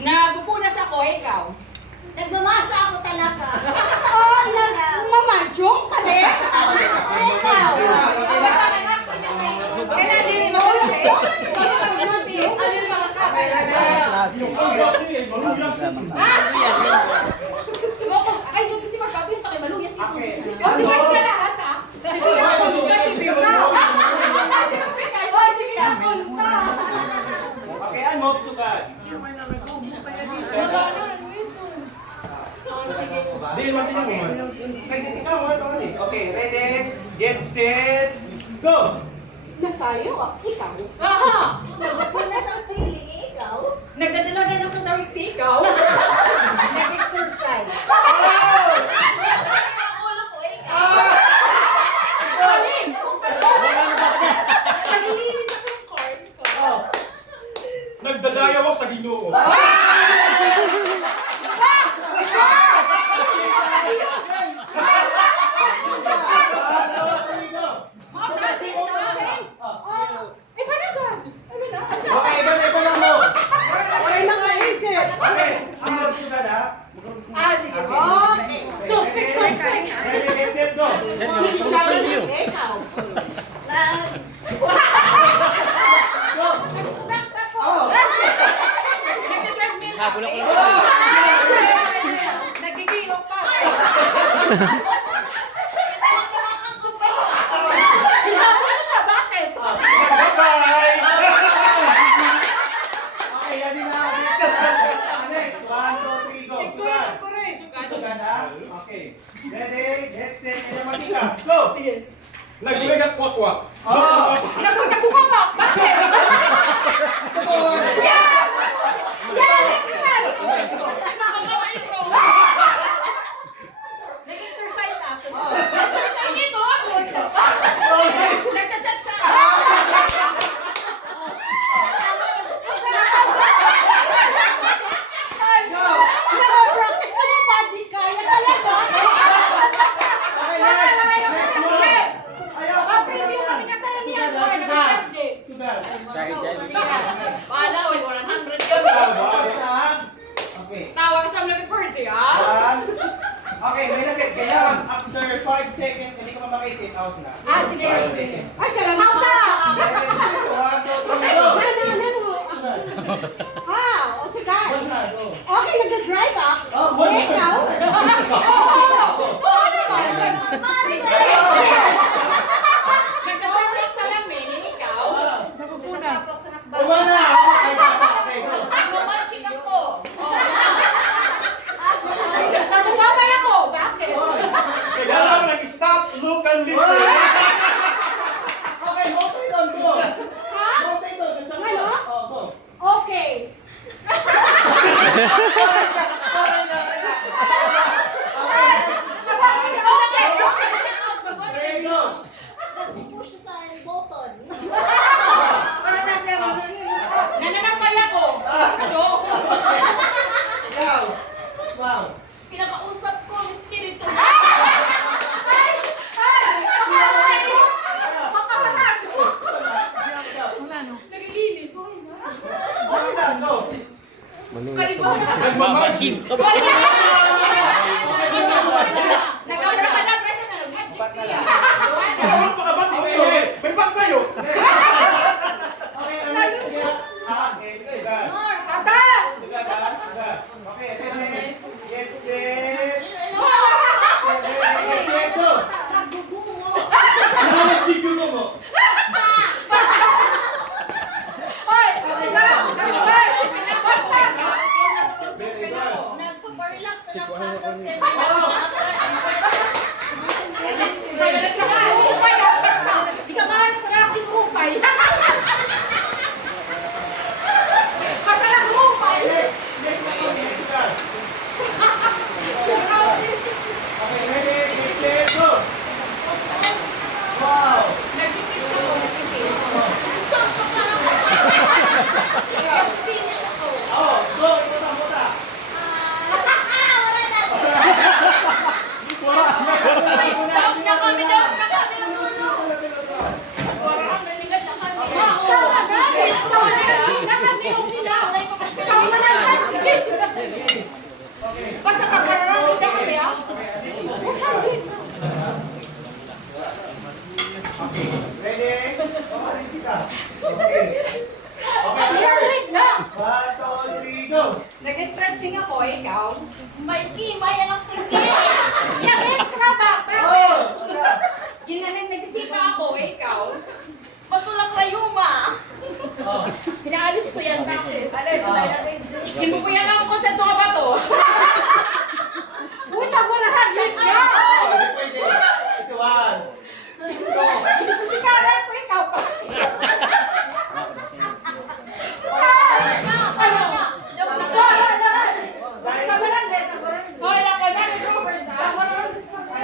Napupunas ako, ikaw. Nagmamasa ako talaga. Oh, mamajong ka din? Ikaw. Kailan din mo ulit? Ano yung mga kamera? Ay, so si Mark Papi, ito kay Maluya si O, si Mark na lahas, ha? Si Bina punta, si Bina. Oh, si Bina punta. Okay, ano mo sugad? Di naman tinanong mo. Kasi ikaw mo ito ni. Okay, ready? Get set. Go. Nasayo, ikaw. Aha! Nagpunas ang siling, ikaw. Nagdadalaga na sa Darity, ikaw. Nag-exercise. Ulo ko, ikaw. Naglilinis ako ng card ko. Oh. Nagdadayawak sa Ginoo. Ay, panagan! Ano na? Okay, iba lang mo. Wala nang naisip. Okay, ano sugad ha? Sige. Okay. Suspect! Ready, get set, go. Ikaw. Go. Oh. Nagka-treadmill ka. Nagigilok ka. Hinahabol mo siya, bakit? Bye-bye. Okay, yan din na. Next, 1, 2, 3, go. Tagkuray. Sugad ha? Okay. Ready, get set, and matika. Go. Sige. Nagbigat kwak-kwak. Oh. Nagpagkasuka ka, bakit? Yan! Nag-exercise ako. Exercise ito! Nagchat-chat siya! Nag-practice ka mo, body kaya talaga. Okay, next. Next one. Ayaw. Kasi yung kami katayan niya, buhay na birthday. Sugad. Paano? 100 Tapos ha? Okay. Tawag sa mga birthday, ha? One. Okay, may lapit. Kailangan after 5 seconds, hindi ka pa makaisip, out na. Ah, sige. 5 seconds. Ay, salamat Out ka. One, two, three, go. Ah, o sige. One na, go. Okay, nag-drive ah. Oh, one. Ikaw? Oo naman! Nagka-chocolate salamin, ikaw? Napupunas. Sa nakba. One na. Okay, okay, go. Romantic ako. Nagumabay ako, bakit? Kailangan mo nag-stop, look, and listen. Okay, multi-down, go. Ha? Multi-down. Ano? Oh, go. Okay. Okay, go. Nagpupush sa button. Nananapay ako. Ano? Ikaw. Wow. Pinakausap ko ang espiritu. Naglilinis. Sorry na. Okay na, go. Kaibahan ako. Nagmamahin ka ba? Nag-abra ka na, presa na. Magic siya. Ano pa ka ba? May pag sa'yo. Okay, next. Yes. Okay, sugad. Tata! Sugad, ha? Sugad. Okay, ready? Get set. Ready, get set, go. Nagbubungo. Nagbigungo mo. Hoy! Hoy! Basta! Very good. Nagpa-relax ng muscles kay Di ka maharap sa aking kupay. Nag-stretching ako, ikaw. May kimay anak sige. Nag-extra ba? Oh! Nagsisipa ako, ikaw. Masulak rayuma. Oh. Pinaalis ko yan, bakit? Alay, Ah. na medyo. Ginubuyan ako dyan, mga